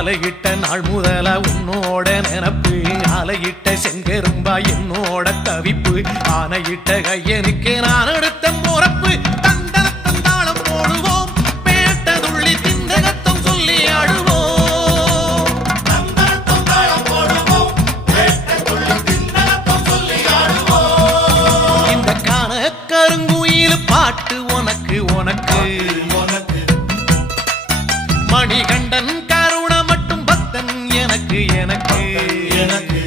மாலையிட்ட நாள் முதல உன்னோட நினப்பு ஆலையிட்ட செங்கரும்பா என்னோட தவிப்பு ஆனையிட்ட கையனுக்கு நான் எடுத்த முறப்பு தந்தரத்தம் தாளம் போடுவோம் பேட்டதுள்ளி திந்தகத்தம் சொல்லி ஆடுவோம் தந்தரத்தம் தாளம் போடுவோம் பேட்டதுள்ளி திந்தகத்தம் சொல்லி ஆடுவோம் இந்த காண கருங்குயில் பாட்டு உனக்கு உனக்கு மணிகண்டன் கருண மட்டும் பக்தன் எனக்கு எனக்கு எனக்கு